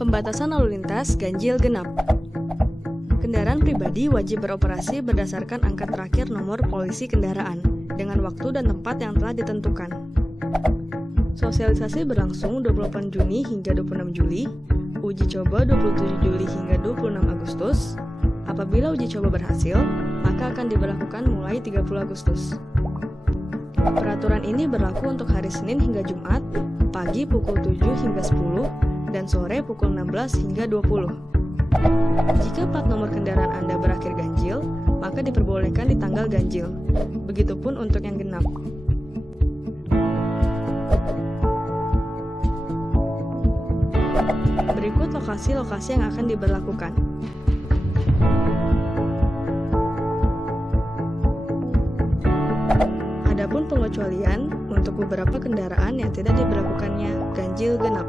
Pembatasan lalu lintas ganjil genap. Kendaraan pribadi wajib beroperasi berdasarkan angka terakhir nomor polisi kendaraan dengan waktu dan tempat yang telah ditentukan. Sosialisasi berlangsung 28 Juni hingga 26 Juli, uji coba 27 Juli hingga 26 Agustus. Apabila uji coba berhasil, maka akan diberlakukan mulai 30 Agustus. Peraturan ini berlaku untuk hari Senin hingga Jumat, pagi pukul 7 hingga 10, dan sore pukul 16 hingga 20. Jika plat nomor kendaraan Anda berakhir ganjil, maka diperbolehkan di tanggal ganjil. Begitupun untuk yang genap. Berikut lokasi-lokasi yang akan diberlakukan. Adapun pengecualian untuk beberapa kendaraan yang tidak diberlakukannya ganjil genap.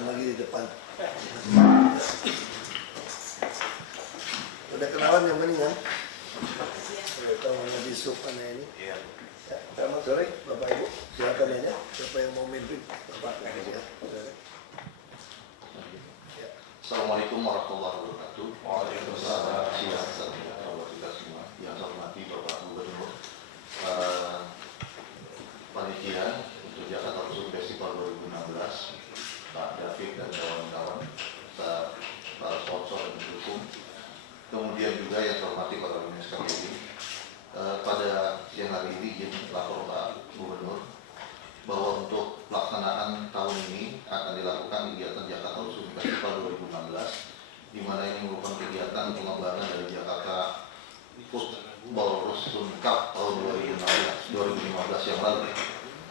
Lagi di depan. Udah kenalan yang mendingan? Udah tahu lagi sup aneh ini? Iya. Selamat sore Bapak Ibu. Silakan aja. Siapa yang mau mimpin? Bapak ya. Assalamualaikum warahmatullahi wabarakatuh. Waalaikumsalam. Siang kita semua. Yang saya hormati Bapak Gubernur, panitia untuk Jakarta Rusun Festival 2016. Pak David dan kawan-kawan, para sponsor dan pendukung, kemudian juga yang terhormati para pemirsa sekalian. Pada siang hari ini izin lapor Pak Gubernur bahwa untuk pelaksanaan tahun ini akan dilakukan kegiatan Jakarta Rusun Festival 2016, di mana ini merupakan kegiatan pengembangan dari Jakarta Football Rusun Cup tahun 2015 yang lalu.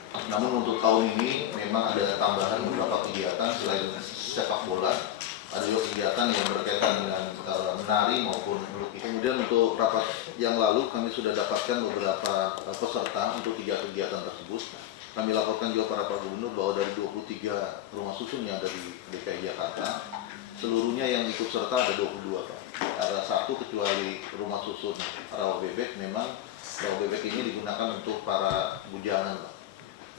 Namun untuk tahun ini memang ada tambahan beberapa kegiatan selain sepak bola, ada juga kegiatan yang berkaitan dengan menari maupun melukis. Kemudian untuk rapat yang lalu kami sudah dapatkan beberapa peserta untuk 3 kegiatan tersebut. Kami laporkan juga pada Pak Gubernur bahwa dari 23 rumah susun yang ada di DKI Jakarta, seluruhnya yang ikut serta ada 22 Pak. Ada 1 kecuali rumah susun Rawa Bebek, memang Rawa Bebek ini digunakan untuk para bujangan Pak.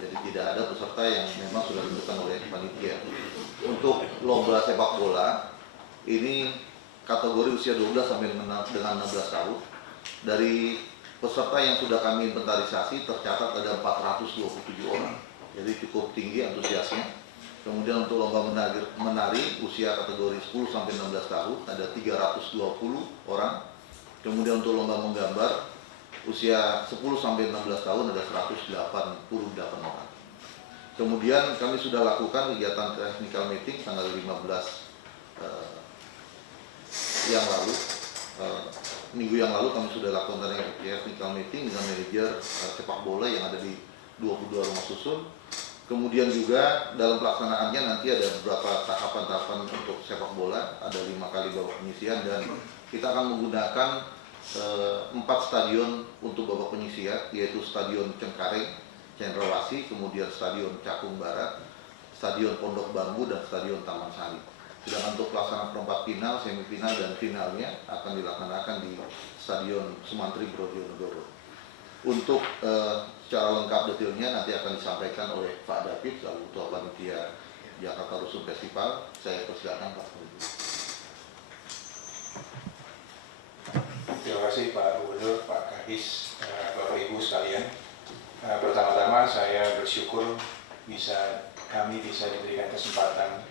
Jadi tidak ada peserta yang memang sudah ditentukan oleh panitia. Untuk lomba sepak bola, ini kategori usia 12 sampai dengan 16 tahun. Dari peserta yang sudah kami inventarisasi tercatat ada 427 orang. Jadi cukup tinggi antusiasnya. Kemudian untuk lomba menari usia kategori 10 sampai 16 tahun ada 320 orang. Kemudian untuk lomba menggambar usia 10 sampai 16 tahun ada 188 orang. Kemudian kami sudah lakukan kegiatan technical meeting tanggal 15 yang lalu. Minggu yang lalu kami sudah lakukan technical meeting dengan manajer sepak bola yang ada di 22 rumah susun. Kemudian juga dalam pelaksanaannya nanti ada beberapa tahapan-tahapan untuk sepak bola, ada 5 kali babak penyisian dan kita akan menggunakan 4 stadion untuk babak penyisian, yaitu Stadion Cengkareng, Cendrawasih, kemudian Stadion Cakung Barat, Stadion Pondok Bambu, dan Stadion Taman Sari. Sedangkan untuk pelaksanaan perempat final, semifinal, dan finalnya akan dilaksanakan di Stadion Sumantri Brojonegoro. Untuk secara lengkap detailnya nanti akan disampaikan oleh Pak David, selaku Ketua Panitia Jakarta Rusun Festival. Saya persilakan Pak. Terima kasih Pak Gubernur, Pak Kadis, Bapak Ibu sekalian. Pertama-tama saya bersyukur kami bisa diberikan kesempatan,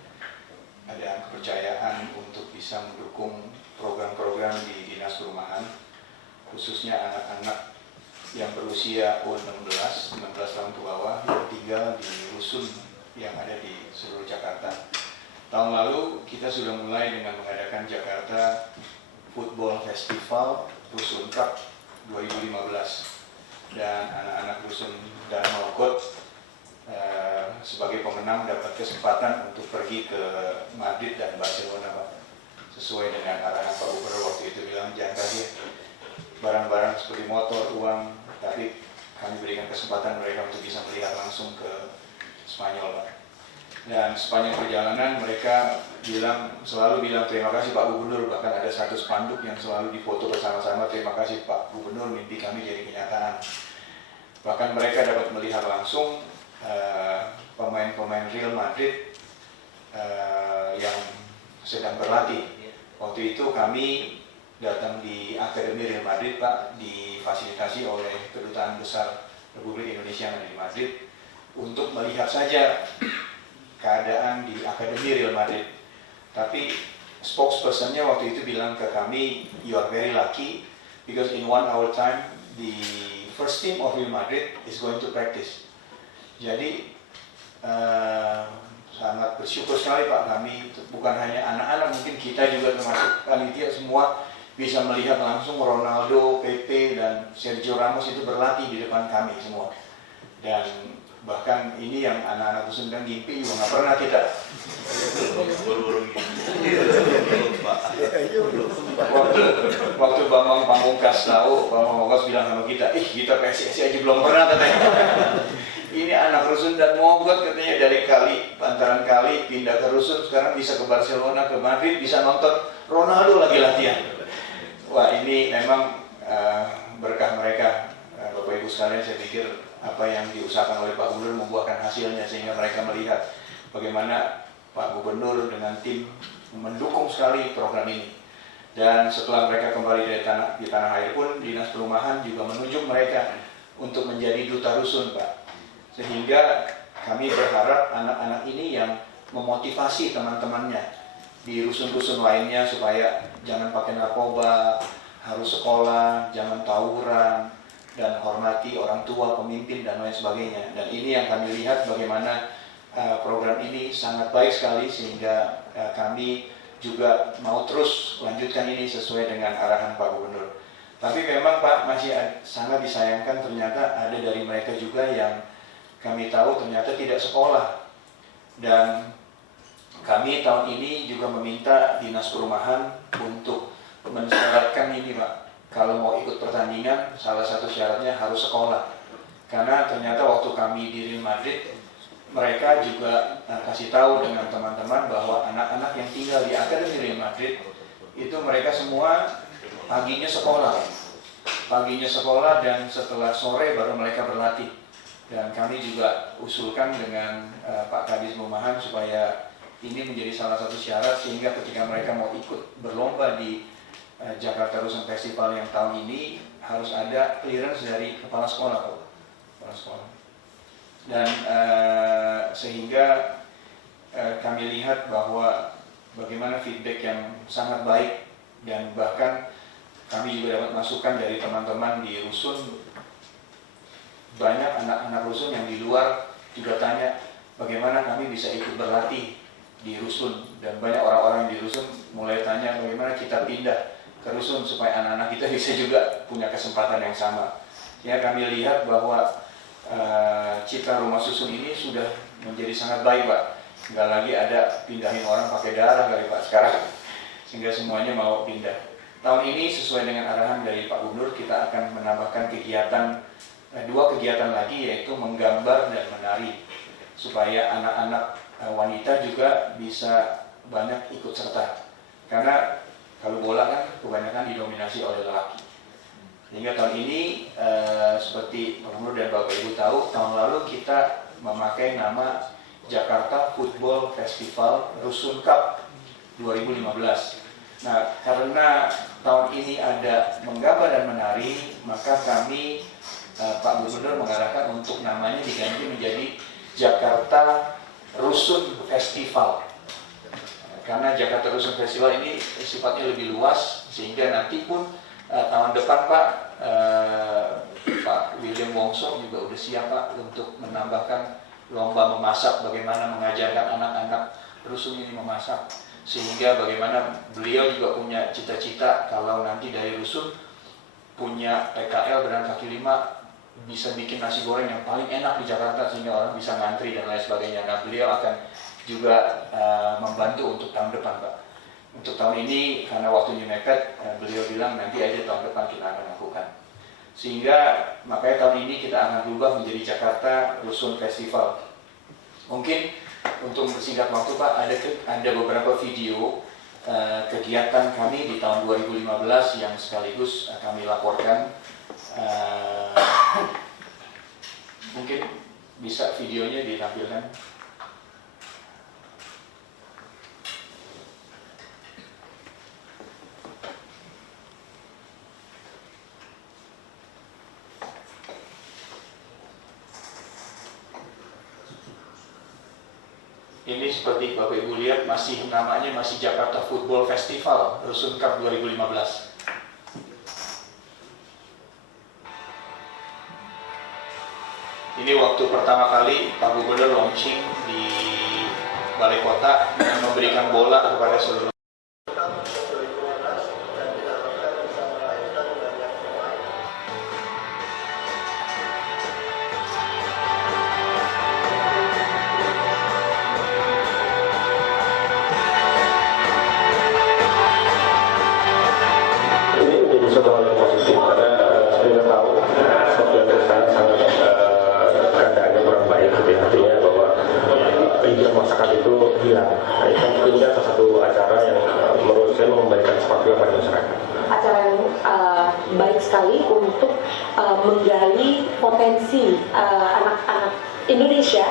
ada kepercayaan untuk bisa mendukung program-program di Dinas Perumahan, khususnya anak-anak yang berusia 16 tahun ke bawah yang tinggal di rusun yang ada di seluruh Jakarta. Tahun lalu kita sudah mulai dengan mengadakan Jakarta Football Festival Rusun Cup 2015 dan anak-anak Rusun Dharma Ukut sebagai pemenang dapat kesempatan untuk pergi ke Madrid dan Barcelona Pak. Sesuai dengan arahan Pak Gubernur waktu itu bilang jangan kasih barang-barang seperti motor, uang, tapi kami berikan kesempatan mereka untuk bisa melihat langsung langsung ke Spanyol, Pak. Dan sepanjang perjalanan mereka selalu bilang terima kasih Pak Gubernur, bahkan ada satu spanduk yang selalu difoto bersama-sama, terima kasih Pak Gubernur, mimpi kami jadi kenyataan. Bahkan mereka dapat melihat langsung pemain-pemain Real Madrid yang sedang berlatih. Waktu itu kami datang di Akademi Real Madrid, Pak, difasilitasi oleh Kedutaan Besar Republik Indonesia yang ada di Madrid untuk melihat saja keadaan di Akademi Real Madrid. Tapi spokespersonnya waktu itu bilang ke kami, you are very lucky because in 1 hour time the first team of Real Madrid is going to practice. Jadi sangat bersyukur sekali Pak, kami bukan hanya anak-anak, mungkin kita juga termasuk panitia semua bisa melihat langsung Ronaldo, Pepe, dan Sergio Ramos itu berlatih di depan kami semua. Dan bahkan ini yang anak-anak itu sedang gimpi juga nggak pernah kita. Waktu Bambang Pamungkas tahu, Bambang Pamungkas bilang sama kita, kita PSSI aja belum pernah katanya. Ini anak rusun dan mogot katanya, dari bantaran kali pindah ke rusun, sekarang bisa ke Barcelona, ke Madrid, bisa nonton Ronaldo lagi latihan. Wah, ini memang berkah mereka, Bapak Ibu sekalian. Saya pikir apa yang diusahakan oleh Pak Gubernur membuahkan hasilnya, sehingga mereka melihat bagaimana Pak Gubernur dengan tim mendukung sekali program ini. Dan setelah mereka kembali di tanah air pun, Dinas Perumahan juga menunjuk mereka untuk menjadi duta rusun, Pak. Sehingga kami berharap anak-anak ini yang memotivasi teman-temannya di rusun-rusun lainnya supaya jangan pakai narkoba, harus sekolah, jangan tawuran, dan hormati orang tua, pemimpin, dan lain sebagainya. Dan ini yang kami lihat bagaimana program ini sangat baik sekali, sehingga kami juga mau terus lanjutkan ini sesuai dengan arahan Pak Gubernur. Tapi memang Pak, masih sangat disayangkan ternyata ada dari mereka juga yang kami tahu ternyata tidak sekolah. Dan kami tahun ini juga meminta Dinas Perumahan untuk mensyaratkan ini Pak, kalau mau ikut pertandingan salah satu syaratnya harus sekolah. Karena ternyata waktu kami di Real Madrid, mereka juga kasih tahu dengan teman-teman bahwa anak-anak yang tinggal di Akademi Real Madrid itu mereka semua paginya sekolah dan setelah sore baru mereka berlatih. Dan kami juga usulkan dengan Pak Kadis Perumahan supaya ini menjadi salah satu syarat, sehingga ketika mereka mau ikut berlomba di Jakarta Rusun Festival yang tahun ini harus ada clearance dari kepala sekolah, kepala sekolah. Dan sehingga kami lihat bahwa bagaimana feedback yang sangat baik, dan bahkan kami juga dapat masukan dari teman-teman di rusun. Banyak anak-anak rusun yang di luar juga tanya bagaimana kami bisa ikut berlatih di rusun, dan banyak orang-orang di rusun mulai tanya bagaimana kita pindah ke rusun supaya anak-anak kita bisa juga punya kesempatan yang sama. Ya, kami lihat bahwa citra rumah susun ini sudah menjadi sangat baik Pak. Nggak lagi ada pindahin orang pakai darah kali Pak sekarang, sehingga semuanya mau pindah. Tahun ini sesuai dengan arahan dari Pak Gubernur, kita akan menambahkan dua kegiatan lagi, yaitu menggambar dan menari, supaya anak-anak wanita juga bisa banyak ikut serta. Karena kalau bola kan kebanyakan didominasi oleh lelaki. Sehingga tahun ini seperti Pak Gubernur dan Bapak Ibu tahu, tahun lalu kita memakai nama Jakarta Football Festival Rusun Cup 2015. Nah, karena tahun ini ada menggambar dan menari, maka kami Pak Gubernur mengarahkan untuk namanya diganti menjadi Jakarta Rusun Festival. Karena Jakarta Rusun Festival ini sifatnya lebih luas, sehingga nanti pun tahun depan Pak William Wongso juga udah siap Pak untuk menambahkan lomba memasak, bagaimana mengajarkan anak-anak rusun ini memasak. Sehingga bagaimana beliau juga punya cita-cita kalau nanti dari rusun punya PKL Beran Kaki Lima bisa bikin nasi goreng yang paling enak di Jakarta, sehingga orang bisa ngantri dan lain sebagainya. Nah, beliau akan juga membantu untuk tahun depan Pak. Untuk tahun ini karena waktunya mepet, beliau bilang nanti aja tahun depan kita akan lakukan. Sehingga makanya tahun ini kita akan berubah menjadi Jakarta Rusun Festival. Mungkin untuk mempersingkat waktu Pak, ada beberapa video kegiatan kami di tahun 2015 yang sekaligus kami laporkan. Mungkin bisa videonya ditampilkan. Ini seperti Bapak Ibu lihat namanya masih Jakarta Football Festival Rusun Cup 2015. Ini waktu pertama kali Pak Gubernur launching di Balai Kota dan memberikan bola kepada seluruh. Suatu hal yang positif karena kita tahu sebagian perusahaan sangat keadaannya kurang baik, gitu. Artinya bahwa hidup masyarakat itu hilang. Nah, ini salah satu acara yang menurut saya mengembalikan sesuatu kepada masyarakat. Acara yang baik sekali untuk menggali potensi anak-anak Indonesia.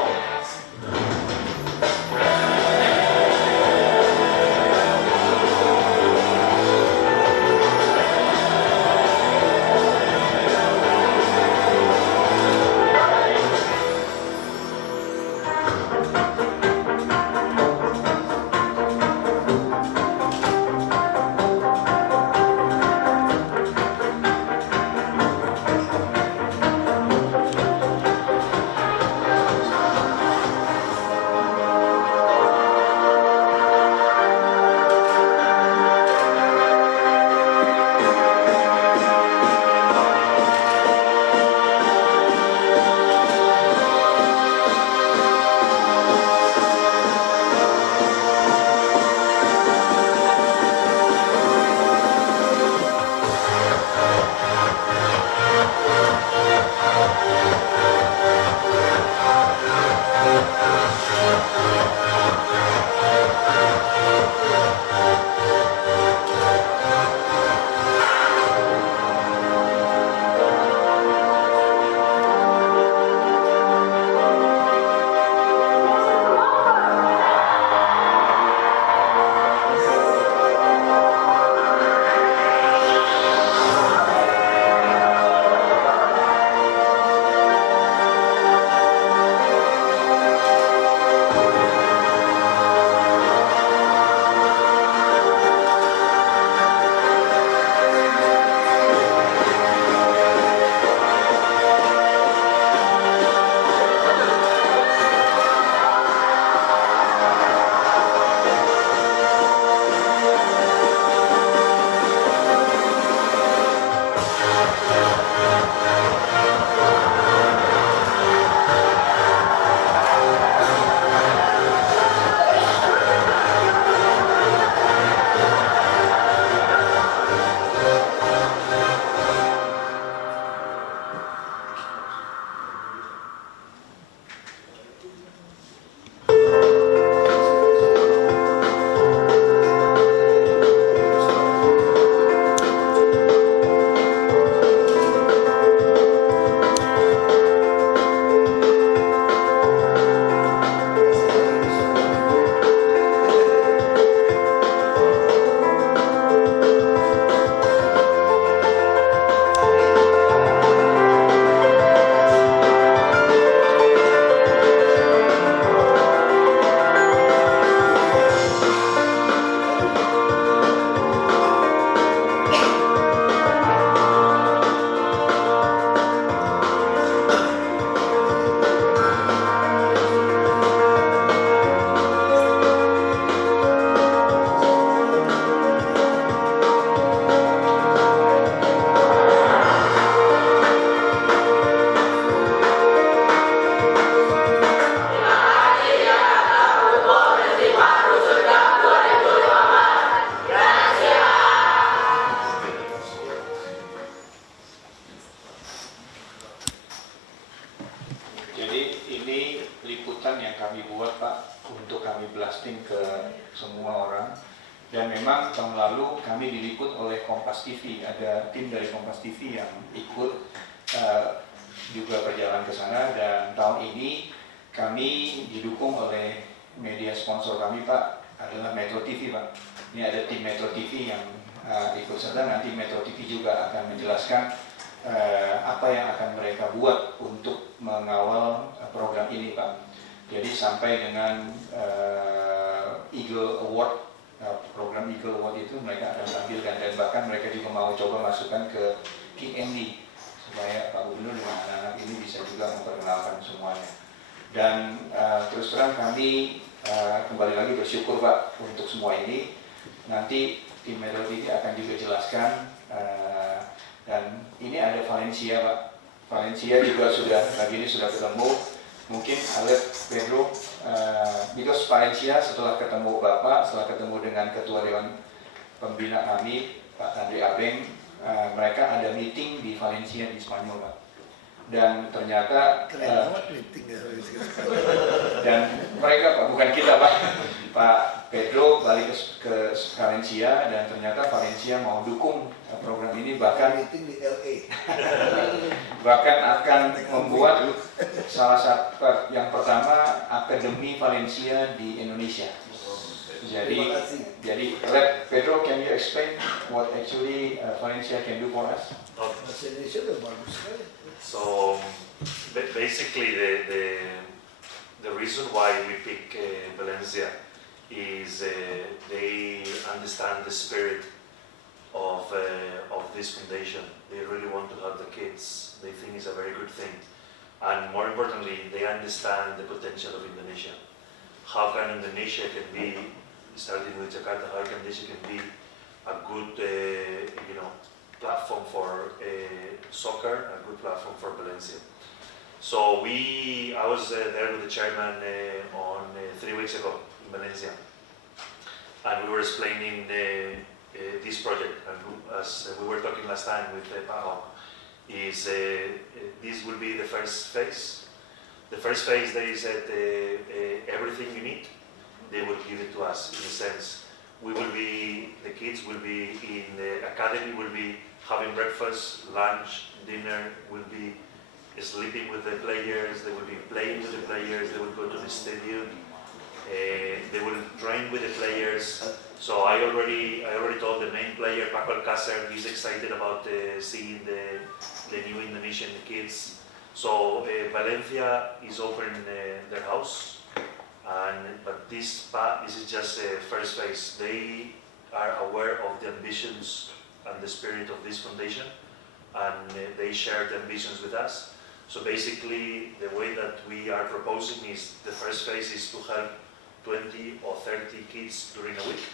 liputan yang kami buat Pak untuk kami blasting ke semua orang. Dan memang tahun lalu kami diliput oleh Kompas TV, ada tim dari Kompas TV yang ikut juga berjalan ke sana, dan tahun ini kami didukung oleh media sponsor kami Pak adalah Metro TV Pak. Ini ada tim Metro TV yang ikut serta, nanti Metro TV juga akan menjelaskan apa yang akan mereka buat untuk mengawal program ini Pak. Jadi sampai dengan Eagle Award, program Eagle Award itu mereka akan tampilkan, dan bahkan mereka juga mau coba masukkan ke King Andy supaya Pak Gubernur dengan anak-anak ini bisa juga memperkenalkan semuanya. Dan terus terang kami kembali lagi bersyukur Pak untuk semua ini. Nanti tim Metro TV akan juga jelaskan, dan ini ada Valencia Pak. Valencia juga sudah lagi ini sudah ketemu. Mungkin Alef, Pedro, because Valencia setelah ketemu Bapak, setelah ketemu dengan Ketua Dewan Pembina kami, Pak Andre Abeng, mereka ada meeting di Valencia di Spanyol Pak. Dan ternyata dan mereka Pak, bukan kita Pak, Pak Pedro balik ke Valencia, dan ternyata Valencia mau dukung program ini, bahkan meeting di LA. bahkan akan membuat salah satu yang pertama Akademi Valencia di Indonesia. Jadi Pedro, can you explain what actually Valencia can do for us? Bahasa Indonesia udah bagus sekali. So basically, the reason why we pick Valencia is they understand the spirit of this foundation. They really want to help the kids. They think it's a very good thing, and more importantly, they understand the potential of Indonesia. How can Indonesia can be, starting with Jakarta, how can Indonesia can be a good platform for soccer, a good platform for Valencia. So I was there with the chairman on 3 weeks ago in Valencia, and we were explaining this project. And as we were talking last time with Pajo, is this will be the first phase. The first phase, they said everything you need, they will give it to us. In a sense, the kids will be in the academy, will be having breakfast, lunch, dinner, will be sleeping with the players, they will be playing with the players, they will go to the stadium, they will train with the players. So I already told the main player, Paco Alcácer, he's excited about seeing the new Indonesian kids. So Valencia is opening their house, but this is just the first phase. They are aware of the ambitions and the spirit of this foundation, and they share the ambitions with us. So basically, the way that we are proposing is the first phase is to help 20 or 30 kids during a week,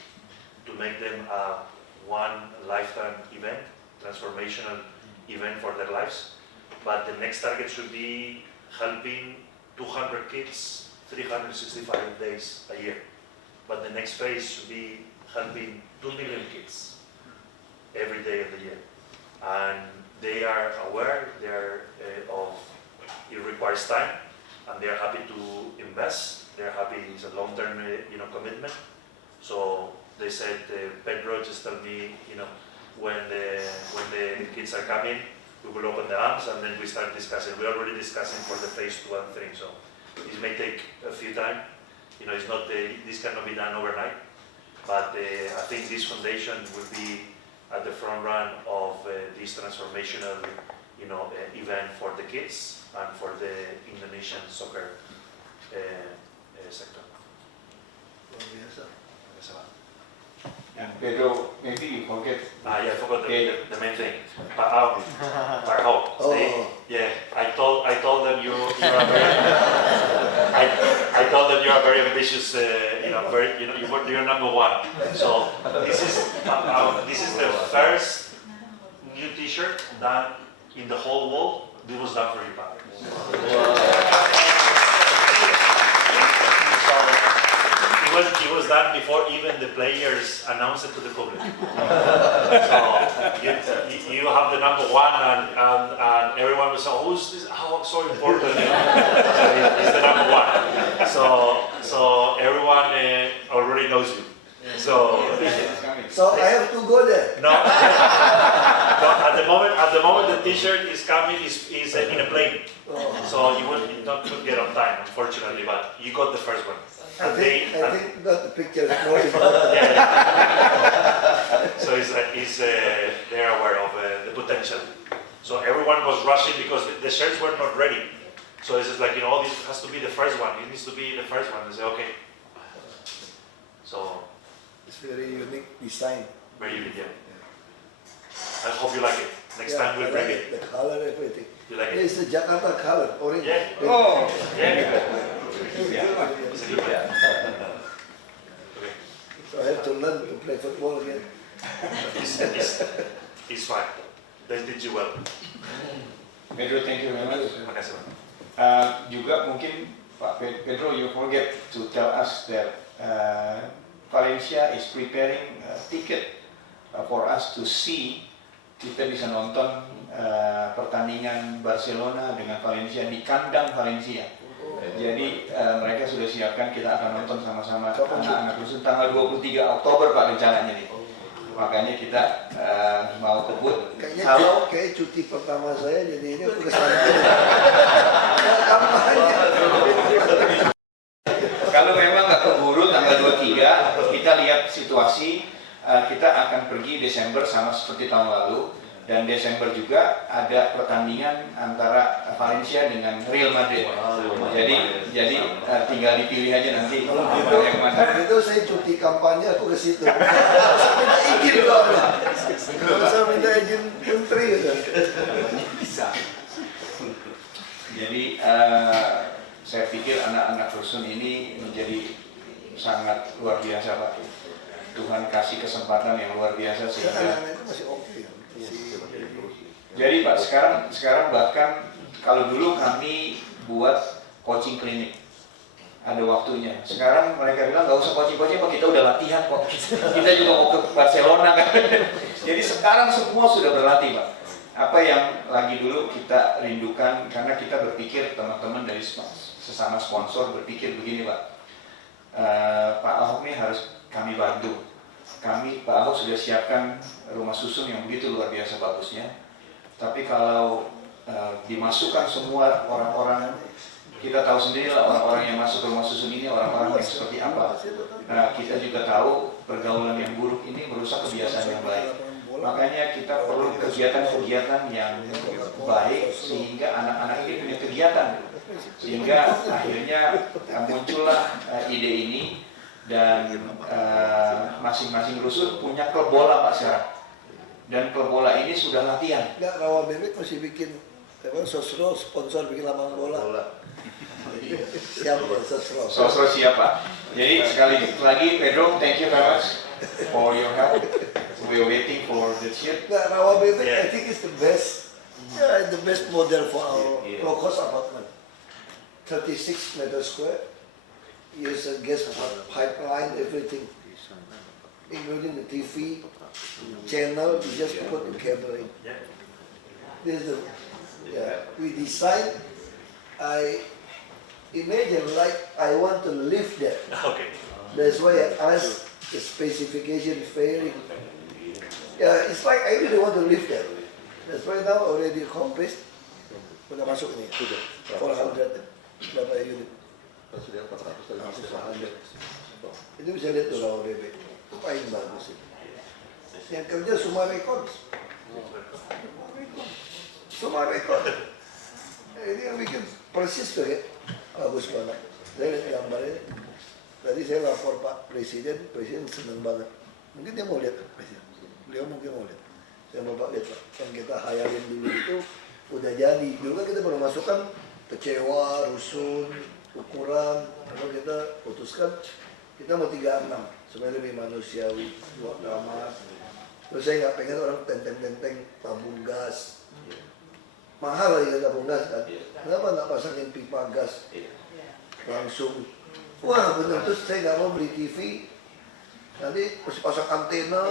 to make them a one lifetime event, transformational event for their lives. But the next target should be helping 200 kids 365 days a year. But the next phase should be helping 2 million kids every day of the year. And they are aware it requires time, and they are happy to invest. They are happy, it's a long-term commitment. So they said, Pedro, just tell me, when the kids are coming, we will open the arms, and then we start discussing. We're already discussing for the phase 2 and 3, so it may take a few time. It's not this cannot be done overnight, but I think this foundation will be at the front run of this transformational, event for the kids and for the Indonesian soccer sector. Luar biasa. And Pedro, maybe you forget. Yeah, I forgot the main thing. Pajo. I told them you're very ambitious. You're number one. So this is the first new T-shirt done in the whole world. This was done for you, Pajo. It was done before even the players announced it to the public. So you have the number one, and everyone was saying, "Who's this? How so important?" So it's the number one. T-shirt is coming is in a plane, so you would not get on time, unfortunately. But you got the first one. I And think not the picture is more yeah, important. yeah. So they're aware of the potential. So everyone was rushing because the shirts were not ready. So this is like, this has to be the first one. It needs to be the first one. They say, okay. So It's very unique design. very unique. Yeah. I hope you like it. Next time we'll I bring like it. The color, everything. You like it? It's the Jakarta color, orange. Yeah. Oh, Yeah. yeah. It's a good one. Okay. So I have to learn to play football again. It's fine. They did you well. Pedro, thank you very much. Makasih, Pak. Juga mungkin Pak Pedro, you forget to tell us that Valencia is preparing a ticket for us to see. Kita bisa nonton pertandingan Barcelona dengan Valencia di kandang Valencia. Jadi mereka sudah siapkan, kita akan nonton sama-sama anak-anak rusun tanggal 23 Oktober Pak rencananya nih. Makanya kita mau kebut. Kayaknya kayak cuti pertama saya, jadi ini aku kesana aja. Kampanye. Kalau memang nggak keburu tanggal 23, kita lihat situasi. Kita akan pergi Desember sama seperti tahun lalu, dan Desember juga ada pertandingan antara Valencia dengan Real Madrid. Jadi tinggal dipilih aja nanti Kalau yang mana. itu saya cuti kampanye, aku ke situ. Saya minta izin dong. Kalau saya minta izin menteri gitu. Bisa. Jadi saya pikir anak-anak rusun ini menjadi sangat luar biasa Pak. Tuhan kasih kesempatan yang luar biasa sehingga. Anak-anak itu masih oke. Jadi Pak, sekarang bahkan kalau dulu kami buat coaching klinik, ada waktunya. Sekarang mereka bilang nggak usah coaching-coaching, Pak, kita udah latihan kok. Kita juga mau ke Barcelona kan. Jadi sekarang semua sudah berlatih Pak. Apa yang lagi dulu kita rindukan, karena kita berpikir teman-teman dari sesama sponsor berpikir begini Pak. Pak Ahok ini harus kami bantu. Pak Ahok sudah siapkan rumah susun yang begitu luar biasa bagusnya. Tapi kalau dimasukkan semua orang-orang, kita tahu sendiri lah orang-orang yang masuk ke rumah susun ini orang-orang yang seperti apa. Nah, kita juga tahu pergaulan yang buruk ini merusak kebiasaan yang baik. Makanya kita perlu kegiatan-kegiatan yang baik sehingga anak-anak ini punya kegiatan. Sehingga akhirnya muncullah ide ini. Dan masing-masing rusun punya klub bola Pak sekarang. Dan klub bola ini sudah latihan. Enggak, Rawa Bebek masih bikin Sosro sponsor bikin lapangan bola. Siapa Sosro? Sosro siapa? Jadi sekali lagi Pedro, thank you very much for your help. We are waiting for the ship. Enggak, Rawa Bebek I think is the best. Yeah, the best model for our low cost apartment. 36 meter square. Use a gas pipeline, everything, including the TV channel. You just put the cable in. This is we design. I imagine like I want to live there. Okay. That's why I asked the specification very. Yeah, it's like I really want to live there. That's why now already accomplished. Udah masuk ini, 400 berapa unit? Itu bisa lihat tuh Rawa Bebek, itu paling bagus itu. Yang kerja semua rekod. Semua rekod. Ini yang bikin persis tuh ya, bagus banget. Saya lihat gambarnya. Tadi saya lapor Pak Presiden senang banget. Mungkin dia mau lihat Presiden. Beliau mungkin mau lihat. Saya mau Pak lihat Pak, yang kita hayalin dulu itu udah jadi. Dulu kan kita baru masukkan kecewa, rusun, ukuran, lalu kita putuskan kita mau 36 supaya lebih manusiawi, 2 kamar. Terus saya nggak pengen orang tenteng-tenteng tabung gas, mahal lagi tabung gas kan. Kenapa nggak pasangin pipa gas langsung? Wah benar, terus saya nggak mau beli TV, nanti mesti pasang antena,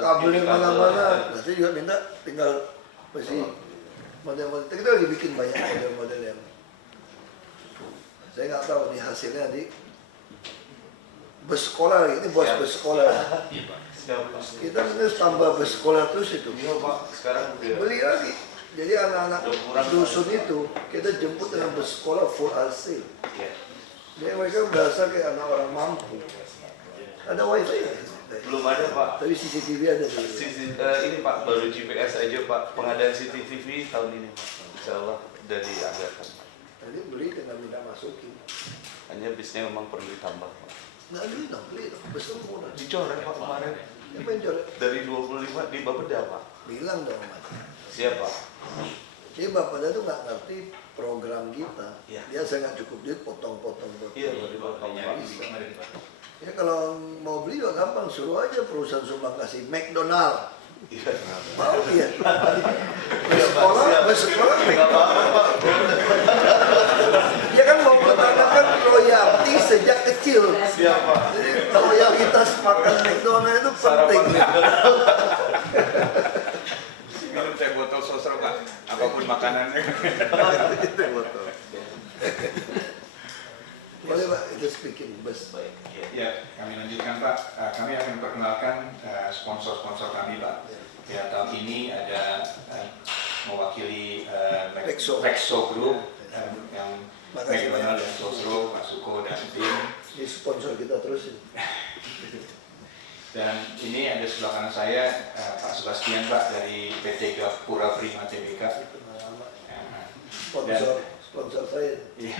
kabel yang mana-mana. Nah, saya juga minta tinggal mesti model-model. Kita lagi bikin banyak model-model yang saya nggak tahu nih hasilnya di bus sekolah, ini bus sekolah. Kita harus tambah bus sekolah terus itu. Beli lagi. Jadi anak-anak dusun itu kita jemput dengan bersekolah full AC. Jadi mereka berasa kayak anak orang mampu. Ada wifi ya? Belum ada Pak. Tapi CCTV ada dulu. Ini Pak baru GPS aja Pak. Pengadaan CCTV tahun ini Pak. Insya Allah dari anggaran. Tadi beli dengan minta masukin. Hanya bisnya memang perlu ditambah Pak. Nggak beli dong. Besar murah. Dicoret Pak kemarin. Siapa yang coret? Dari 25 di Bapeda Pak. Bilang dong Mas. Siapa? Jadi Bapeda tuh nggak ngerti program kita. Iya. Dia saya nggak cukup duit potong-potong. Iya dari Bapak. Ya kalau mau beli juga gampang, suruh aja perusahaan sumbang kasih McDonald. Iya. Mau ya? Bersekolah McDonald. Dia kan mau menanamkan royalti sejak kecil. Siapa? Jadi loyalitas makan McDonald itu penting. Minum teh botol sosro Pak, apapun makanannya. Itu betul. Boleh Pak, itu speaking best. Ya, kami lanjutkan Pak. Kami akan memperkenalkan sponsor-sponsor kami Pak. Ya, tahun ini ada mewakili Rexo Group yang Makasih McDonald banyak. dan Sosro, Pak Suko dan tim. Ini sponsor kita terus ini. Dan ini ada sebelah kanan saya Pak Sebastian Pak dari PT Gapura Prima Tbk. Sponsor saya. Iya.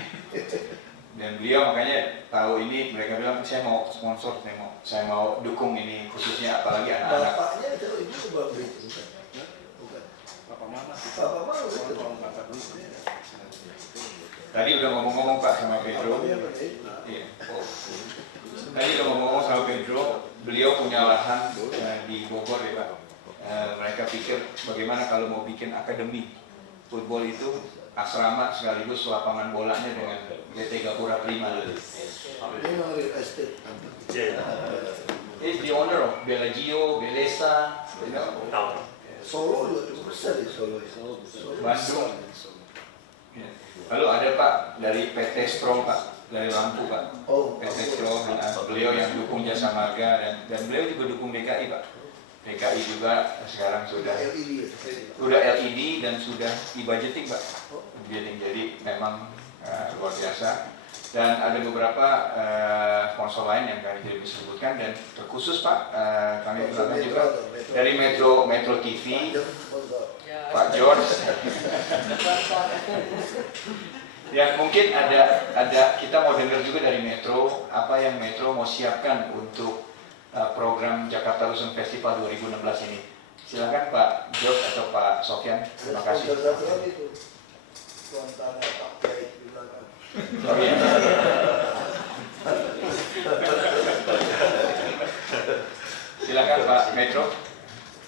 Dan beliau makanya tahu ini, mereka bilang saya mau sponsor, saya mau dukung ini khususnya apalagi anak-anak. Bapaknya itu ibu baru beli itu bukan? Bukan. Bapak Mama sih. Bapak mau itu. Tadi udah ngomong-ngomong Pak sama Pedro. Bapaknya beli. Iya. Tadi udah ngomong-ngomong sama Pedro, beliau punya lahan di Bogor ya Pak. Mereka pikir bagaimana kalau mau bikin akademi football itu asrama sekaligus lapangan bolanya dengan PT Gapura Prima. Ini memang real estate. He's the owner of Bellagio, Belesa, you know. Solo juga cukup besar di Solo. Bandung. Ya. Lalu ada Pak dari PT Strong Pak, dari Lampung Pak. Oh, PT Strong, beliau yang dukung Jasa Marga dan beliau juga dukung DKI Pak. DKI juga sekarang sudah LED dan sudah di-budgeting Pak. Jadi memang luar biasa. Dan ada beberapa sponsor lain yang kami tidak bisa sebutkan dan terkhusus Pak, kami kenalkan juga dari Metro TV, Pak George. Ya mungkin ada kita mau dengar juga dari Metro apa yang Metro mau siapkan untuk program Jakarta Lusun Festival 2016 ini. Silakan Pak George atau Pak Sofyan. Terima kasih. Oh, iya. Silakan Pak Metro.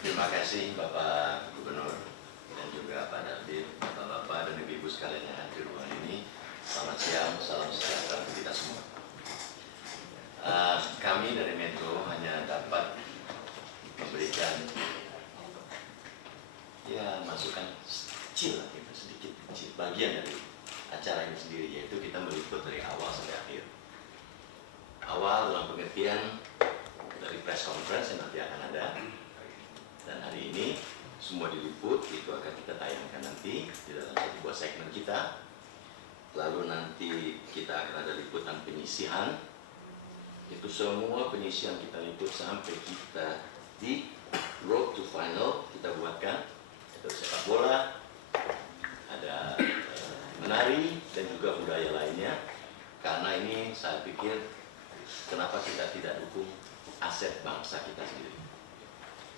Terima kasih Bapak Gubernur dan juga Pak David, Bapak-bapak dan Ibu-ibu sekalian yang hadir di ruangan ini. Selamat siang, salam sejahtera untuk kita semua. Kami dari Metro hanya dapat memberikan masukan kecil, sedikit kecil, bagian dari acara ini sendiri, yaitu kita meliput dari awal sampai akhir. Awal dalam pengertian dari press conference yang nanti akan ada, dan hari ini semua diliput, itu akan kita tayangkan nanti di dalam satu buah segmen kita. Lalu nanti kita akan ada liputan penyisihan, itu semua penyisihan kita liput sampai kita di road to final kita buatkan. Itu sepak bola, ada menari dan juga budaya lainnya. Karena ini saya pikir kenapa kita tidak dukung aset bangsa kita sendiri,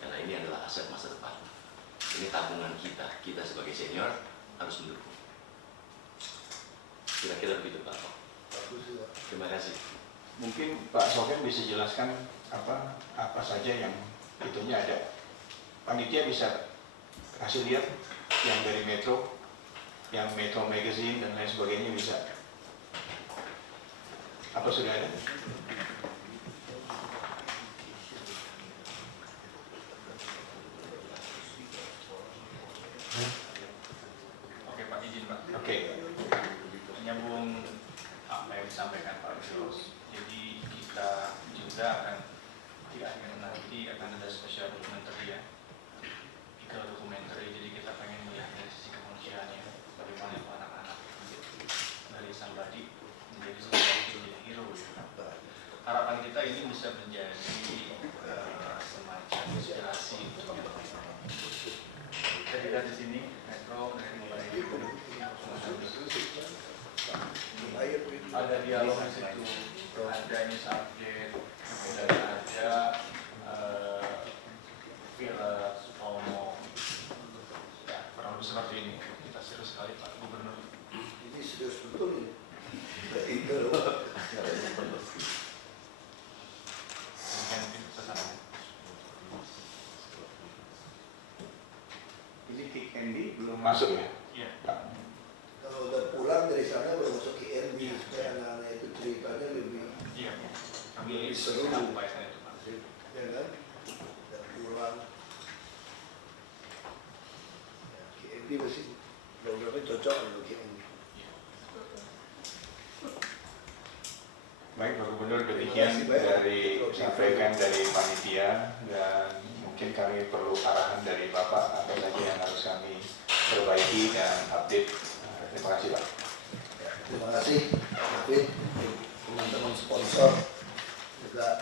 karena ini adalah aset masa depan. Ini tabungan kita sebagai senior harus mendukung. Kira-kira begitu Pak. Terima kasih. Mungkin Pak Sofyan bisa jelaskan apa saja yang itunya ada. Panitia bisa kasih lihat yang dari Metro, yang Metro Magazine dan lain sebagainya bisa. Apa sudah ada? Oke Pak, izin Pak. Oke. Menyambung apa yang disampaikan Pak Yus. Jadi kita juga akan di akhir nanti akan ada spesial dokumenter ya. Dokumenter, jadi kita pengen melihat dari impiannya bagaimana itu anak-anak dari Sambadi menjadi sebuah hero. Harapan kita ini bisa menjadi semacam inspirasi untuk yang lain. Kita lihat di sini Metro dari mulai ada dialog di situ, ada news update, kemudian ada Villa Omo, ya kurang lebih seperti ini. Kita serius sekali Pak Gubernur. Ini serius betul ini. Itu Ini Kick Andy belum masuk ya? Iya. kalau udah pulang dari sana baru masuk KNB supaya anak-anak itu ceritanya lebih Iya. Kami seru. sampaikan itu Pak. ya kan? Dan pulang. Ya, KNB masih beberapa cocok untuk KNB. Baik Pak Gubernur, demikian dari disampaikan dari panitia dan mungkin kami perlu arahan dari Bapak apa saja yang harus kami perbaiki dan update. Terima kasih Pak. Ya, terima kasih David, teman-teman sponsor juga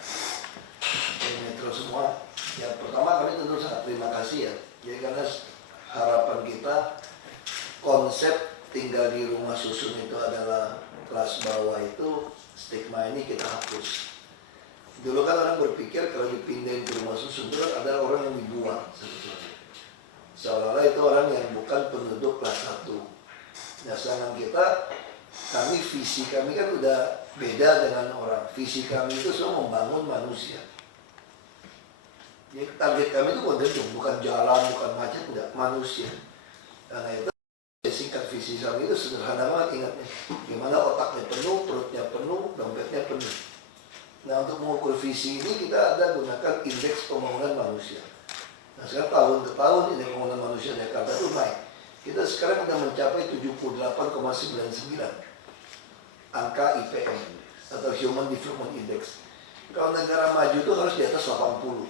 Metro semua. Yang pertama kami tentu sangat terima kasih ya. Jadi karena harapan kita konsep tinggal di rumah susun itu adalah kelas bawah itu stigma ini kita hapus. Dulu kan orang berpikir kalau dipindahin ke rumah susun itu kan ada orang yang dibuang sebetulnya. Seolah-olah itu orang yang bukan penduduk kelas 1. Nah sedangkan kita, visi kami kan udah beda dengan orang. Visi kami itu semua membangun manusia. Jadi target kami itu bukan jalan, bukan macet, enggak, manusia. Karena itu singkat visi kami itu sederhana banget ingatnya. Gimana otaknya penuh, perutnya penuh, dompetnya penuh. Nah untuk mengukur visi ini kita ada gunakan indeks pembangunan manusia. Nah sekarang tahun ke tahun indeks pembangunan manusia Jakarta itu naik. Kita sekarang sudah mencapai 78,99 angka IPM atau Human Development Index. Kalau negara maju itu harus di atas 80.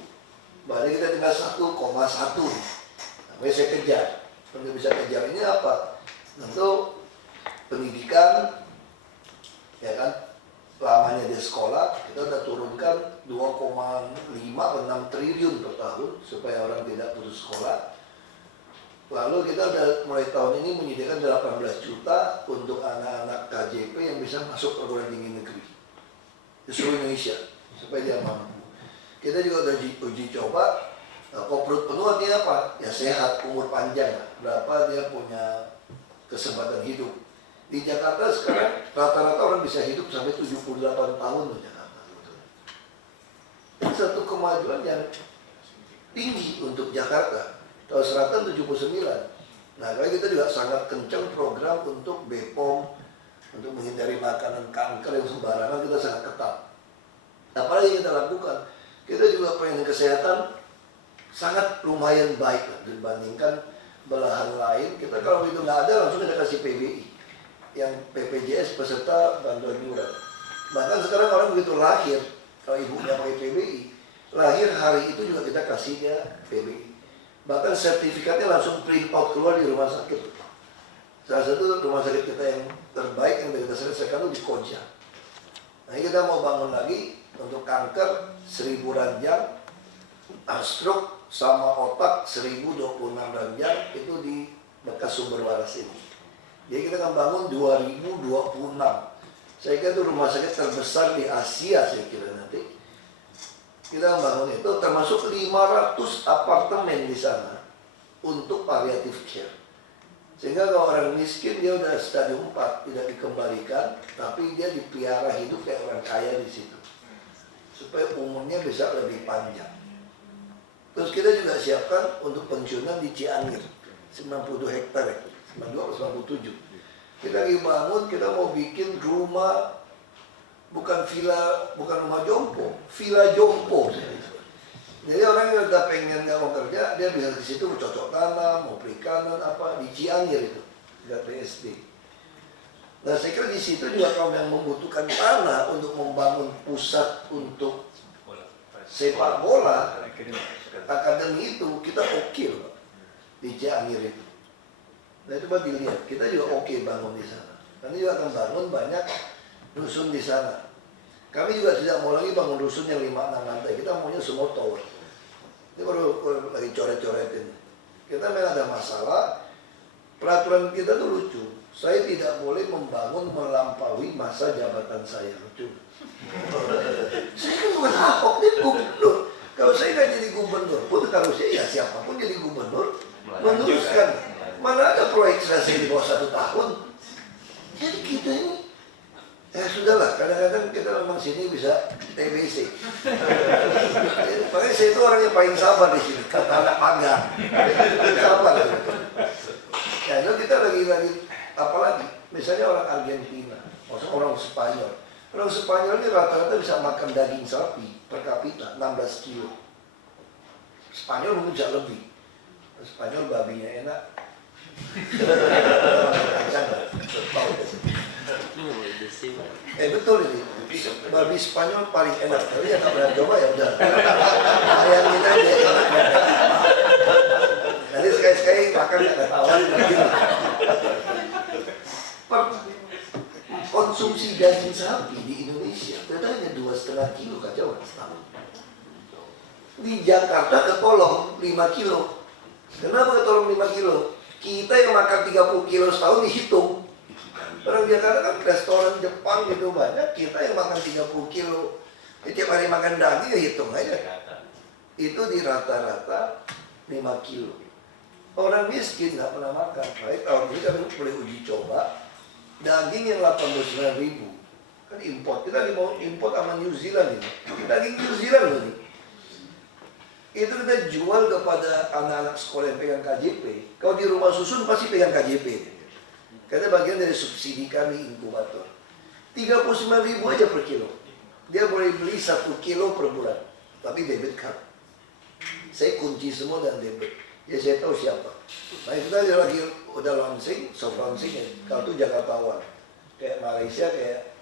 Berarti kita tinggal 1,1. Nah, saya kejar. Untuk bisa kejar ini apa? Tentu pendidikan, ya kan? Lamanya di sekolah kita udah turunkan 2,5 ke 6 triliun per tahun supaya orang tidak putus sekolah. Lalu kita udah mulai tahun ini menyediakan 18 juta untuk anak-anak KJP yang bisa masuk perguruan tinggi negeri di seluruh Indonesia supaya dia mampu. Kita juga udah uji coba. Nah, kok perut penuh artinya apa? Ya sehat, umur panjang. Berapa dia punya kesempatan hidup. Di Jakarta sekarang rata-rata orang bisa hidup sampai 78 tahun di Jakarta. Ini satu kemajuan yang tinggi untuk Jakarta. Tahun selatan 79. Nah, kalau kita juga sangat kencang program untuk BPOM, untuk menghindari makanan kanker yang sembarangan kita sangat ketat. Apalagi kita lakukan? Kita juga pelayanan kesehatan sangat lumayan baik dibandingkan belahan lain. Kita kalau itu nggak ada langsung kita kasih PBI yang BPJS peserta bantuan iuran. Bahkan sekarang orang begitu lahir, kalau ibunya pakai PBI, lahir hari itu juga kita kasih dia PBI. Bahkan sertifikatnya langsung print out keluar di rumah sakit. Salah satu rumah sakit kita yang terbaik yang kita selesaikan itu di Koja. Nah ini kita mau bangun lagi untuk kanker 1000 ranjang, stroke sama otak 1026 ranjang itu di bekas sumber waras ini. Jadi kita akan bangun 2026. Saya kira itu rumah sakit terbesar di Asia saya kira nanti. Kita bangun itu termasuk 500 apartemen di sana untuk palliative care. Sehingga kalau orang miskin dia udah stadium 4 tidak dikembalikan, tapi dia dipiara hidup kayak orang kaya di situ. Supaya umurnya bisa lebih panjang. Terus kita juga siapkan untuk pensiunan di Cianjur 92 hektar, 92 atau 97. Kita lagi bangun, kita mau bikin rumah, bukan villa, bukan rumah jompo, villa jompo. Jadi orang yang udah pengen nggak mau kerja, dia bisa di situ cocok tanam, mau perikanan apa di Cianjur itu, nggak BSD. Nah saya kira di situ juga kaum yang membutuhkan tanah untuk membangun pusat untuk sepak bola, akademi itu kita oke loh di Cianjur itu. Nah itu buat dilihat, kita juga oke bangun di sana. Nanti juga akan bangun banyak rusun di sana. Kami juga tidak mau lagi bangun rusun yang 5-6 lantai, kita maunya semua tower. Ini baru lagi coret-coretin. Kita memang ada masalah, peraturan kita tuh lucu. Saya tidak boleh membangun melampaui masa jabatan saya, lucu. Saya kan bukan Ahok, dia gubernur. Kalau saya nggak jadi gubernur pun, kalau saya ya siapapun jadi gubernur, meneruskan. Mana ada proyek selesai di bawah 1 tahun. Jadi kita ini, ya sudahlah, kadang-kadang kita memang sini bisa TBC. Makanya saya itu orang yang paling sabar di sini, kata anak magang. Sabar. Ya, itu kita lagi, apalagi, misalnya orang Argentina, maksudnya orang Spanyol. Orang Spanyol ini rata-rata bisa makan daging sapi per kapita 16 kilo. Spanyol mungkin bisa lebih. Spanyol babinya enak. Betul ini. Babi Spanyol paling enak. Tapi yang nggak pernah coba ya udah. Bayangin aja. Nanti sekali-sekali makan nggak ketahuan. Konsumsi daging sapi di Indonesia ternyata hanya 2,5 kilo kacauan setahun. Di Jakarta ketolong 5 kilo. Kenapa ketolong 5 kilo? Kita yang makan 30 kilo setahun dihitung. Orang Jakarta kan restoran Jepang gitu banyak, kita yang makan 30 kilo. Tiap hari makan daging ya hitung aja. Itu di rata-rata 5 kilo. Orang miskin nggak pernah makan. Baik, tahun ini kami boleh uji coba daging yang 89.000 kan import. Kita mau import sama New Zealand ini. Daging New Zealand loh nih. Itu kita jual kepada anak-anak sekolah yang pegang KJP. Kalau di rumah susun pasti pegang KJP. Karena bagian dari subsidi kami inkubator. 39.000 aja per kilo. Dia boleh beli 1 kilo per bulan. Tapi debit card. Saya kunci semua dan debit. Ya saya tahu siapa. Nah kita lagi udah launching, soft launching ya. Kalau itu Jakartawan. Kayak Malaysia kayak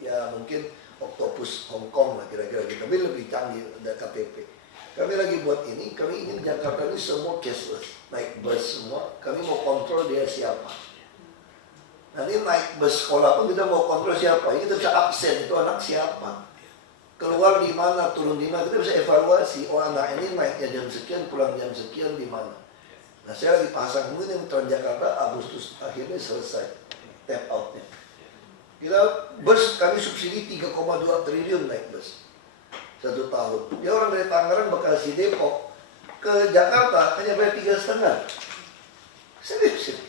ya mungkin Octopus Hong Kong lah kira-kira gitu. Tapi lebih canggih ada KTP. Kami lagi buat ini, kami ingin Jakarta ini semua cashless, naik bus semua, kami mau kontrol dia siapa. Nanti naik bus sekolah pun kita mau kontrol siapa, ini kita bisa absen itu anak siapa. Keluar di mana, turun di mana, kita bisa evaluasi, oh anak ini naiknya jam sekian, pulang jam sekian di mana. Nah saya lagi pasang, mungkin yang Transjakarta Agustus akhirnya selesai, tap outnya. Kita bus, kami subsidi 3,2 triliun naik bus. 1 tahun. Dia orang dari Tangerang, Bekasi, Depok ke Jakarta hanya bayar 3,5. Serius,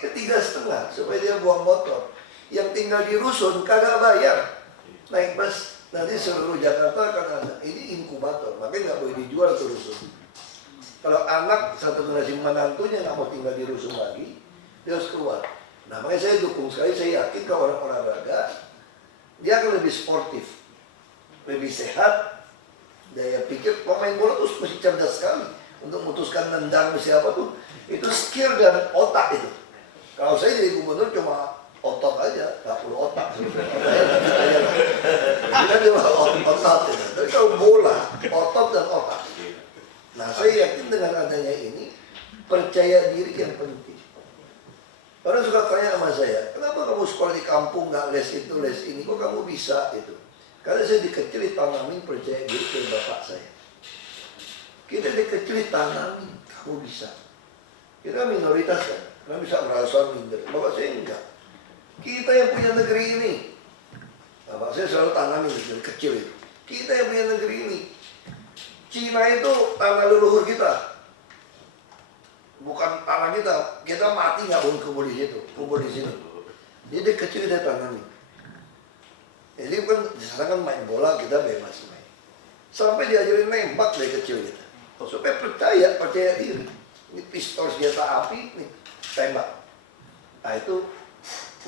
3,5 supaya dia buang motor. Yang tinggal di rusun kagak bayar naik bus. Nanti seluruh Jakarta akan ada. Ini inkubator, makanya nggak boleh dijual ke rusun. Kalau anak satu generasi menantunya nggak mau tinggal di rusun lagi, dia harus keluar. Nah makanya saya dukung sekali. Saya yakin kalau orang olahraga dia akan lebih sportif, lebih sehat. Daya pikir pemain bola tuh mesti cerdas sekali untuk memutuskan nendang siapa tuh. Itu skill dan otak itu. Kalau saya jadi gubernur cuma otot aja, nggak perlu otak. Kita cuma otot. Tapi kalau bola, otot dan otak. Nah saya yakin dengan adanya ini percaya diri yang penting. Orang suka tanya sama saya, kenapa kamu sekolah di kampung nggak les itu les ini, kok kamu bisa itu? Karena saya di kecil ditanamin percaya diri dari bapak saya. Kita di kecil ditanamin, kamu bisa. Kita minoritas kan, kita bisa merasa minder. Bapak saya enggak. Kita yang punya negeri ini. Bapak saya selalu tanamin dari kecil itu. Kita yang punya negeri ini. Cina itu tanah leluhur kita. Bukan tanah kita. Kita mati nggak boleh kubur di situ, kubur di sini. Jadi kecil kita tanamin. Jadi kan disana kan main bola kita bebas main. Sampai diajarin nembak dari kecil kita. Supaya percaya diri. Ini pistol senjata api, nih tembak. Nah itu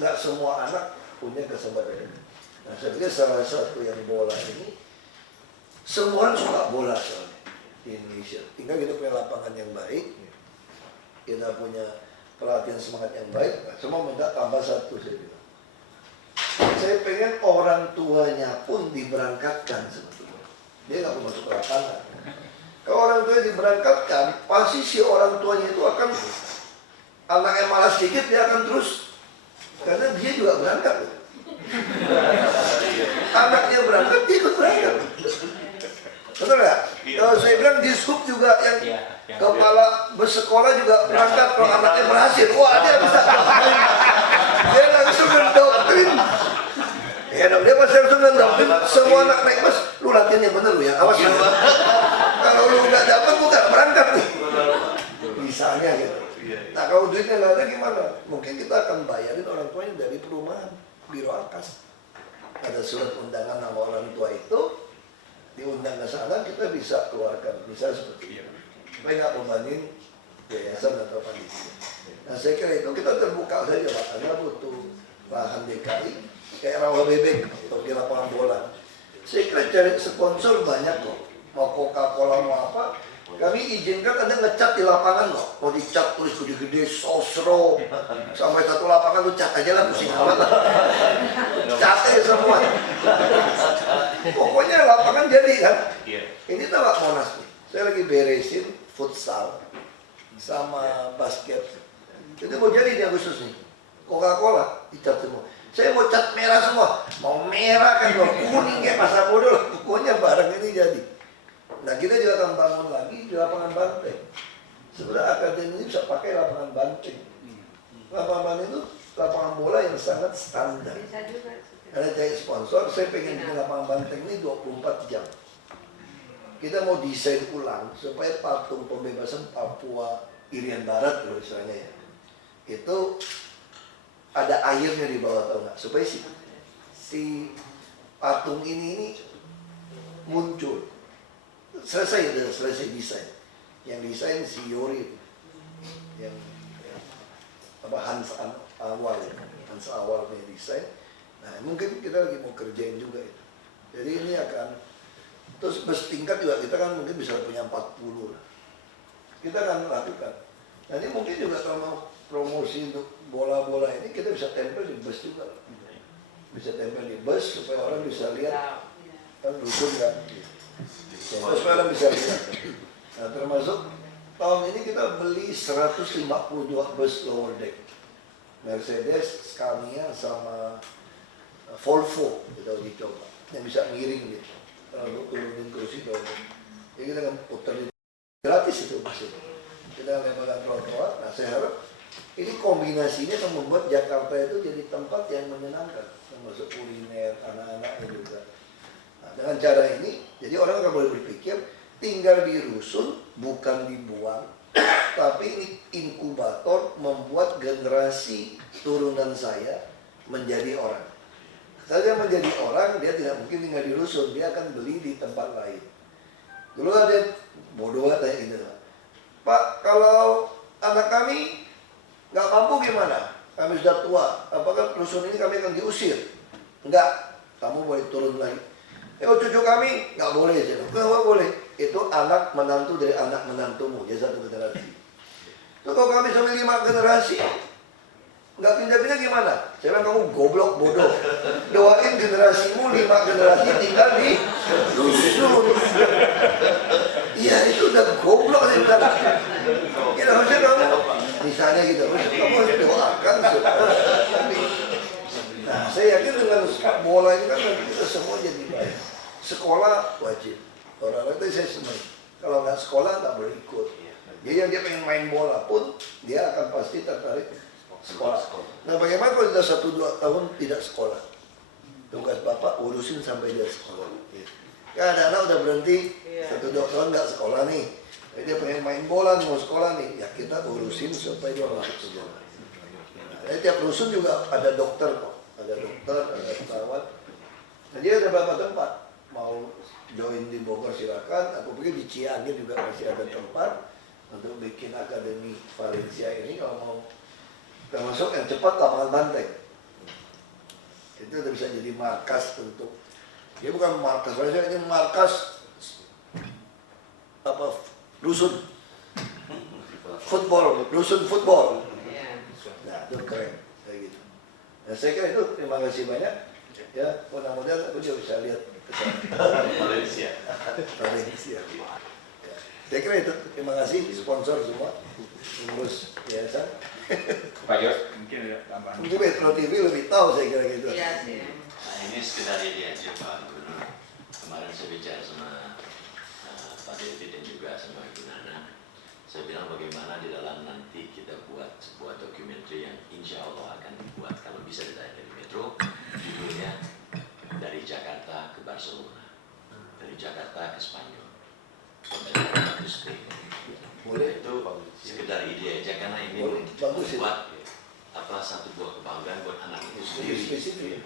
nggak semua anak punya kesempatan ini. Nah saya pikir salah satu yang bola ini, semua orang suka bola soalnya di Indonesia. Tinggal kita punya lapangan yang baik, kita punya pelatihan semangat yang baik. Nah, semua minta tambah 1 saya bilang. Saya pengen orang tuanya pun diberangkatkan sebetulnya. Dia nggak mau masuk ke lapangan. Kalau orang tuanya diberangkatkan, pasti si orang tuanya itu akan Anaknya malas sedikit dia akan terus, karena dia juga berangkat. Anaknya berangkat, dia ikut berangkat. Betul nggak? Kalau saya bilang di Sub juga yang kepala bersekolah juga berangkat kalau anaknya berhasil. Wah, dia bisa. Dia langsung mendoktrin. Ya, dia pasti langsung mendoktrin. Semua anak naik bus, lu latihannya bener lu ya. Awas ya. Kalau lu nggak dapat, lu nggak berangkat nih. Misalnya gitu. Nah, kalau duitnya nggak ada gimana? Mungkin kita akan bayarin orang tuanya dari perumahan, biro Alkas. Ada surat undangan nama orang tua itu, diundang ke sana, kita bisa keluarkan. Misalnya seperti itu. Supaya nggak membanding yayasan atau panitia. Nah, saya kira itu kita terbuka saja Pak, karena butuh lahan DKI, kayak rawa bebek atau di lapangan bola. Saya kira cari sponsor banyak kok. Mau Coca-Cola mau apa, kami izinkan Anda ngecat di lapangan kok. Mau dicat tulis gede-gede, sosro, sampai satu lapangan lu cat aja lah, pusing amat. Cat aja semua. Pokoknya lapangan jadi kan. Ini tahu Pak Monas nih, saya lagi beresin futsal sama basket. Itu mau jadi di Agustus nih. Coca-Cola dicat semua. Saya mau cat merah semua. Mau merah kan, mau kuning kayak pasar bodoh. Pokoknya barang ini jadi. Nah, kita juga akan bangun lagi di lapangan banteng. Sebenarnya akademi ini bisa pakai lapangan banteng. Lapangan banteng itu lapangan bola yang sangat standar. Karena saya sponsor, saya pengen bikin lapangan banteng ini 24 jam. Kita mau desain ulang supaya patung pembebasan Papua Irian Barat loh istilahnya ya. Itu ada airnya di bawah, tahu nggak? Supaya si patung ini muncul. Selesai desain. Yang desain si Yori, yang Hans Awal punya desain. Nah, mungkin kita lagi mau kerjain juga itu. Jadi ini akan terus bus tingkat juga kita kan mungkin bisa punya 40 lah. Kita akan lakukan. Nah, ini mungkin juga kalau mau promosi untuk bola-bola ini kita bisa tempel di bus juga. Bisa tempel di bus supaya orang bisa lihat kan dusun kan. Supaya orang bisa lihat. Nah, termasuk tahun ini kita beli 152 bus lower deck. Mercedes, Scania sama Volvo kita uji coba. Yang bisa ngiring gitu. Kalau turunin kursi lower deck. Jadi kita akan putar gratis itu maksudnya. Kita lebarkan trotoar. Nah, saya harap ini kombinasinya akan membuat Jakarta itu jadi tempat yang menyenangkan, termasuk kuliner, anak-anaknya juga. Nah, dengan cara ini, jadi orang akan boleh berpikir tinggal di rusun, bukan dibuang, tapi ini inkubator membuat generasi turunan saya menjadi orang. Saya menjadi orang, dia tidak mungkin tinggal di rusun, dia akan beli di tempat lain. Dulu ada bodoh kayak gitu, Pak, kalau anak kami nggak mampu gimana? Kami sudah tua, apakah rusun ini kami akan diusir? Enggak, kamu boleh turun lagi. Cucu kami nggak boleh, nggak boleh. Itu anak menantu dari anak menantumu, jadi satu generasi. Itu kalau kami sampai 5 generasi, nggak pindah-pindah gimana? Saya bilang kamu goblok bodoh. Doain generasimu 5 generasi tinggal di rusun. Iya itu udah goblok saya bilang. Ya harusnya kamu, misalnya gitu, kamu harus doakan supaya. Nah, saya yakin dengan bola ini kan kita semua jadi baik. Sekolah wajib. Orang-orang itu saya senang. Kalau nggak sekolah nggak boleh ikut. Jadi yang dia pengen main bola pun dia akan pasti tertarik sekolah. Nah, bagaimana kalau sudah 1-2 tahun tidak sekolah? Tugas bapak urusin sampai dia sekolah. Ya ada anak udah berhenti 1-2 tahun nggak sekolah nih. Dia pengen main bola nih, mau sekolah nih. Ya kita urusin supaya dia masuk sekolah. Nah, tiap rusun juga ada dokter kok. Ada dokter, ada perawat. Nah, dia ada beberapa tempat. Mau join di Bogor silakan. Aku pikir di Cianjur juga masih ada tempat untuk bikin akademi Valencia ini. Kalau mau termasuk yang cepat lapangan banteng. Itu udah bisa jadi markas untuk. Dia bukan markas Valencia, ini markas apa? Rusun football, rusun football. Nah, itu keren kayak gitu. Nah, saya kira itu terima kasih banyak. Ya, mudah-mudahan aku juga bisa lihat ke sana. Valencia. Valencia. Ya. Saya kira itu. Terima kasih sponsor semua, pengurus yayasan. Pak Jos, mungkin ada tambahan. Mungkin Metro TV lebih tahu saya kira gitu. Iya sih. Nah ini sekedar ide aja Pak Gubernur. Kemarin saya bicara sama Pak Devi dan juga sama Ibu Nana. Saya bilang bagaimana di dalam nanti kita buat sebuah dokumenter yang insya Allah akan dibuat kalau bisa ditayang dari Metro. Judulnya dari Jakarta ke Barcelona, dari Jakarta ke Spanyol. Boleh itu sekedar ide aja karena ini membuat satu buah kebanggaan buat anak itu sendiri.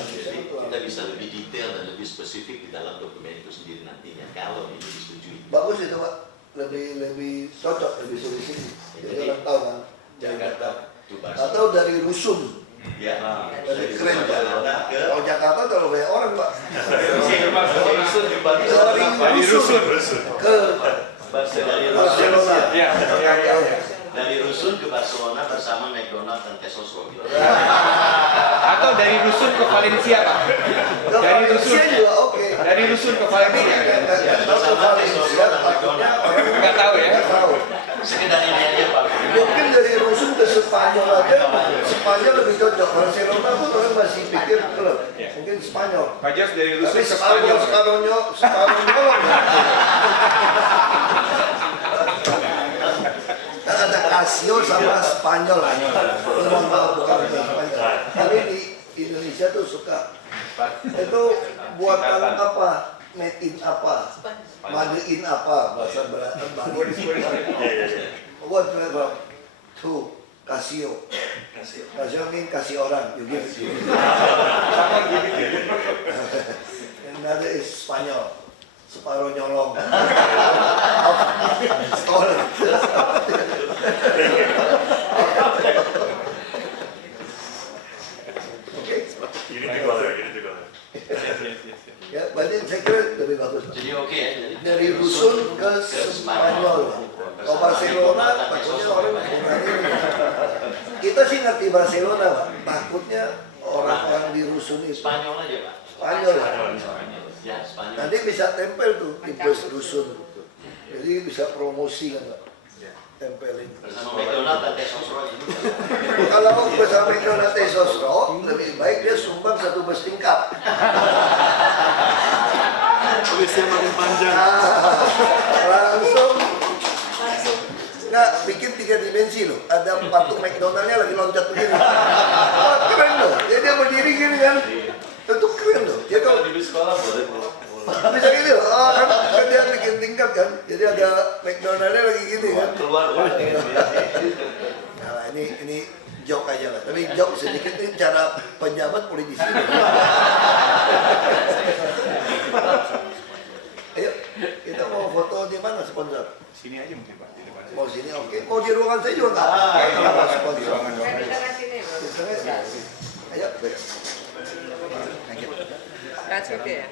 Jadi kita bisa lebih detail dan lebih spesifik di dalam dokumen itu sendiri nantinya kalau ini disetujui. Bagus itu Pak, lebih cocok, lebih solusi. Jadi orang tahu kan Jakarta. Atau dari rusun. Ya, dari keren Pak. Kalau Jakarta terlalu banyak orang Pak. Dari rusun ke Barcelona. Ya. Dari rusun ke Barcelona bersama McDonald dan Tesosro gitu. Atau dari rusun ke Valencia, Pak. Dari rusun juga oke. Dari rusun ke Valencia. Bersama Tesosro dan McDonald. Nggak tahu ya. Sekedar ini aja Pak. Mungkin dari rusun ke Spanyol aja, Spanyol lebih cocok. Barcelona pun orang masih pikir klub, mungkin Spanyol. Pak Jos dari rusun Tapi ke Spanyol. Spanyol. Ada Casio sama Spanyol. Bukan Spanyol. Tapi di Indonesia tuh suka itu buatan apa? Made in apa? Made in apa? Bahasa bagus. What flavor? Two. Casio. Casio mean kasih orang. You give it. Another is Spanyol. Separuh nyolong. Stolen. You need to go there. Ya, berarti saya kira lebih bagus. Jadi oke ya. Dari rusun ke Spanyol. Kalau Barcelona, takutnya orang kita sih ngerti Barcelona, Pak. Takutnya orang-orang di rusun itu. Spanyol aja Pak. Spanyol. Ya, Spanyol. Nanti bisa tempel tuh di bus rusun. Jadi bisa promosi kan, Pak. Tempelin. Bersama McDonald dan Tesosro ini. Kalau bersama McDonald Tesosro, lebih baik dia sumbang satu bus tingkat. Tulisnya makin panjang. Langsung nggak bikin 3 dimensi loh. Ada patung McDonaldnya lagi loncat begini. Keren loh. Jadi dia berdiri gini kan. Itu keren loh. Dia kalau di sekolah boleh. bisa gini loh. Kan dia bikin tingkat kan. Jadi ada McDonaldnya lagi gini kan. Keluar Pak. Nah ini joke aja lah. Tapi joke sedikit ini cara penjabat politisi. Ayo, kita mau foto di mana sponsor? Sini aja mungkin Pak, di depan. Mau sini oke. Mau di ruangan saya juga nggak apa-apa. Kalau nggak sponsor. Ayo. That's okay.